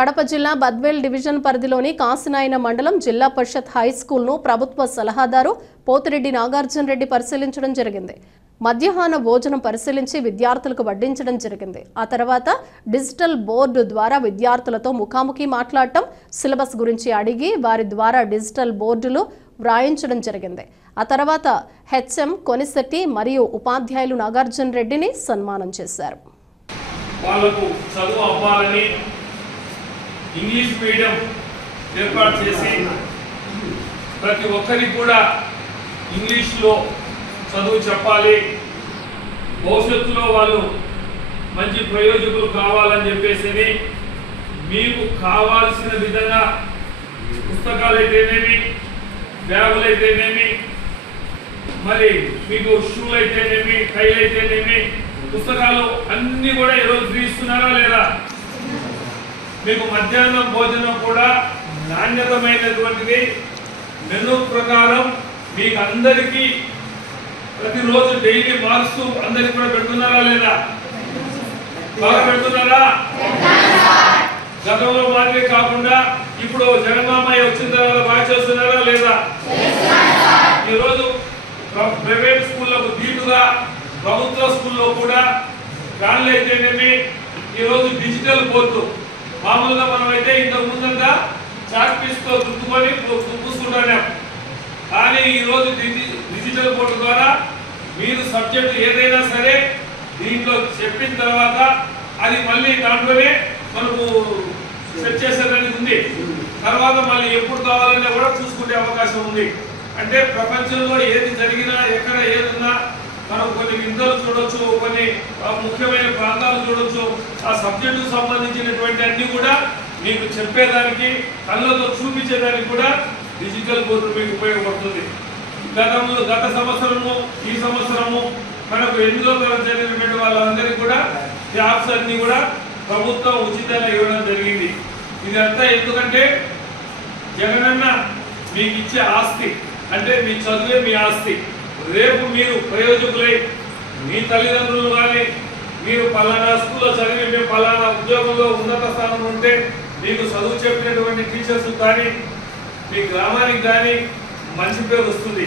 కడప జిల్లా బద్వేల్ డివిజన్ పరిధిలోని కాసినాయన మండలం జిల్లా పరిషత్ హై స్కూల్ను ప్రభుత్వ సలహాదారు పోతిరెడ్డి నాగార్జున రెడ్డి పరిశీలించడం జరిగింది. మధ్యాహ్న భోజనం పరిశీలించి విద్యార్థులకు వడ్డించడం జరిగింది. ఆ తర్వాత డిజిటల్ బోర్డు ద్వారా విద్యార్థులతో ముఖాముఖి మాట్లాడటం, సిలబస్ గురించి అడిగి వారి ద్వారా డిజిటల్ బోర్డులు వ్రాయించడం జరిగింది. ఆ తర్వాత హెచ్ఎం కొనిశెట్టి మరియు ఉపాధ్యాయులు నాగార్జున రెడ్డిని సన్మానం చేశారు. వాళ్ళకు చదువు అవ్వాలని ఇంగ్లీష్ మీడియం ఏర్పాటు చేసి ప్రతి ఒక్కరికి కూడా ఇంగ్లీష్లో చదువు చెప్పాలి, భవిష్యత్తులో వాళ్ళు మంచి ప్రయోజకులు కావాలని చెప్పేసి మీకు కావాల్సిన విధంగా పుస్తకాలు అయితేనేమి, బ్యాగులు అయితేనేమి, మరి మీకు షూలు అయితేనేమి, టైలు అయితేనేమి, పుస్తకాలు అన్నీ కూడా ఈరోజు తీస్తున్నారా లేదా? మీకు మధ్యాహ్నం భోజనం కూడా నాణ్యతమైనటువంటిది మెనూ ప్రకారం మీకు అందరికీ ప్రతిరోజు డైలీ మార్క్స్ అందరికి కూడా పెడుతున్నారా లేదా? బాగా పెడుతున్నారా? గతంలో మాదిరి కాకుండా ఇప్పుడు జగన్మామయ్య వచ్చిన తర్వాత బాగా చేస్తున్నారా లేదా? ఈరోజు ప్రైవేట్ స్కూళ్లకు దీటుగా ప్రభుత్వ స్కూల్లో కూడా ఫ్యాన్లు అయితేనేమి, ఈరోజు డిజిటల్ బోర్డు. మామూలుగా మనం అయితే ఇంతకు ముందంతా చాక్ పీస్తో దుక్కుకొని చూస్తుంటాం, కానీ ఈరోజు డిజిటల్ బోర్డు ద్వారా మీరు సబ్జెక్టు ఏదైనా సరే దీంట్లో చెప్పిన తర్వాత అది మళ్ళీ దాంట్లోనే మనకు సెట్ చేసేదానికి ఉంది. తర్వాత మళ్ళీ ఎప్పుడు కావాలన్నా కూడా చూసుకునే అవకాశం ఉంది. అంటే ప్రపంచంలో ఏది జరిగినా, ఎక్కడ ఏదున్నా మనం కొన్ని వింతలు చూడొచ్చు, కొన్ని ముఖ్యమైన ప్రాంతాలు చూడొచ్చు. ఆ సబ్జెక్టుకు సంబంధించినటువంటి అన్ని కూడా మీకు చెప్పేదానికి, కళ్ళతో చూపించేదానికి కూడా డిజిటల్ బోర్డు మీకు ఉపయోగపడుతుంది. గత సంవత్సరము, ఈ సంవత్సరము మనకు 8వ తరగతి చదివినటువంటి వాళ్ళందరికీ కూడా జాబ్స్ అన్ని కూడా ప్రభుత్వం ఉచితంగా ఇవ్వడం జరిగింది. ఇదంతా ఎందుకంటే జగనన్న మీకు ఇచ్చే ఆస్తి, అంటే మీ చదువే మీ ఆస్తి. రేపు మీరు ప్రయోజకులై మీ తల్లిదండ్రులు కానీ మీరు పలానా స్కూల్లో చదివి మేము పలానా ఉద్యోగంలో ఉన్నత స్థానంలో ఉంటే మీకు చదువు చెప్పినటువంటి టీచర్స్ కానీ మీ గ్రామానికి కానీ మంచి పేరు వస్తుంది.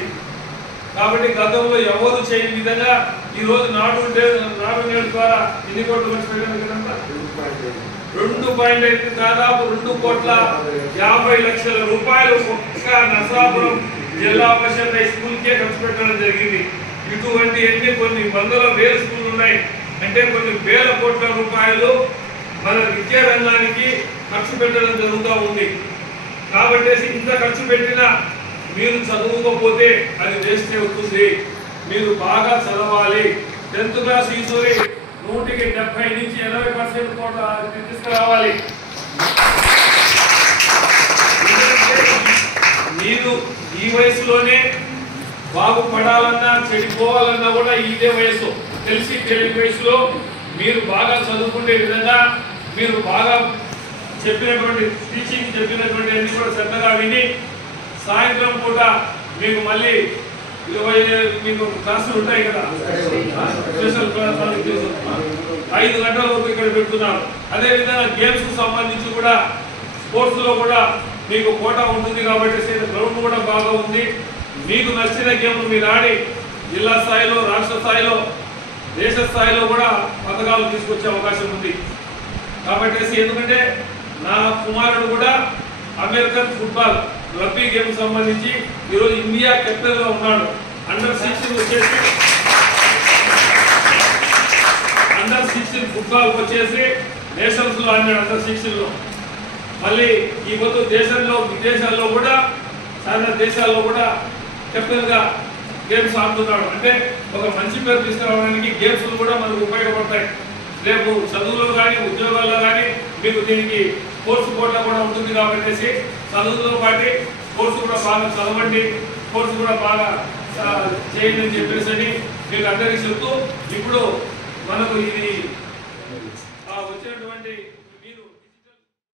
కాబట్టి గతంలో ఎవరు చేయని విధంగా ఈరోజు నాడు నేడు ద్వారా ఎన్ని కోట్లు ఖర్చు పెట్టారు కదంతా? 2.5 దాదాపు 2,50,00,000 రూపాయలు ఒక్క నరసాపురం జిల్లా పరిషత్ హై స్కూల్కే ఖర్చు పెట్టడం జరిగింది. ఇటువంటి కొన్ని వందల వేల స్కూళ్ళు ఉన్నాయి. అంటే కొన్ని వేల కోట్ల రూపాయలు మన విద్యా రంగానికి ఖర్చు పెట్టడం జరుగుతూ ఉంది. కాబట్టి ఇంత ఖర్చు పెట్టినా మీరు చదువుకోకపోతే అది వేస్ట్ అవుతుంది. మీరు బాగా చదవాలి. 10th క్లాస్ ఈసారి 100కి 70 నుంచి 80% తీసుకురావాలి. మీరు ఈ వయసులోనే బాగుపడాలన్నా చెడిపోవాలన్నా కూడా ఇదే వయసు. తెలిసి తెలియని వయసులో మీరు బాగా చదువుకునే విధంగా, మీరు బాగా చెప్పినటువంటి టీచింగ్ చెప్పినటువంటి అన్ని కూడా శ్రద్ధగా విని సాయంత్రం పూట మీకు మళ్ళీ 20 మీకు క్లాసులు ఉంటాయి కదా, స్పెషల్ క్లాస్ 5 గంటల వరకు ఇక్కడ పెడుతున్నారు. అదేవిధంగా గేమ్స్ కు సంబంధించి కూడా స్పోర్ట్స్ లో కూడా మీకు కోటా ఉంటుంది. కాబట్టి గ్రౌండ్ కూడా బాగా ఉంది. మీకు నచ్చిన గేమ్ మీరు ఆడి జిల్లా స్థాయిలో, రాష్ట్ర స్థాయిలో, దేశ స్థాయిలో కూడా పథకాలు తీసుకొచ్చే అవకాశం ఉంది. కాబట్టి ఎందుకంటే నా కుమారుడు కూడా అమెరికన్ ఫుట్బాల్ రగ్బీ గేమ్ సంబంధించి ఈరోజు ఇండియా కెప్టెన్ గా ఉన్నాడు. అండర్ 16 వచ్చేసి అండర్ 16 ఫుట్బాల్ వచ్చేసి నేషనల్స్ లో ఆడినాడు. అండర్ 16 లో మళ్ళీ ఈ పొద్దు దేశంలో, విదేశాల్లో కూడా చాలా దేశాల్లో కూడా కెప్టెన్ గా గేమ్స్ ఆడుతున్నాడు. అంటే ఒక మంచి పేరు తీసుకురావడానికి గేమ్స్ కూడా మనకు ఉపయోగపడతాయి. రేపు చదువులో కానీ, ఉద్యోగాల్లో కానీ మీకు దీనికి స్పోర్ట్స్ కోటా కూడా ఉంటుంది. కాబట్టి చదువుతో పాటు స్పోర్ట్స్ కూడా బాగా చదవండి, స్పోర్ట్స్ కూడా బాగా చేయండి అని చెప్పేసి మీకు అందరికీ చెప్తూ, ఇప్పుడు మనకు ఇది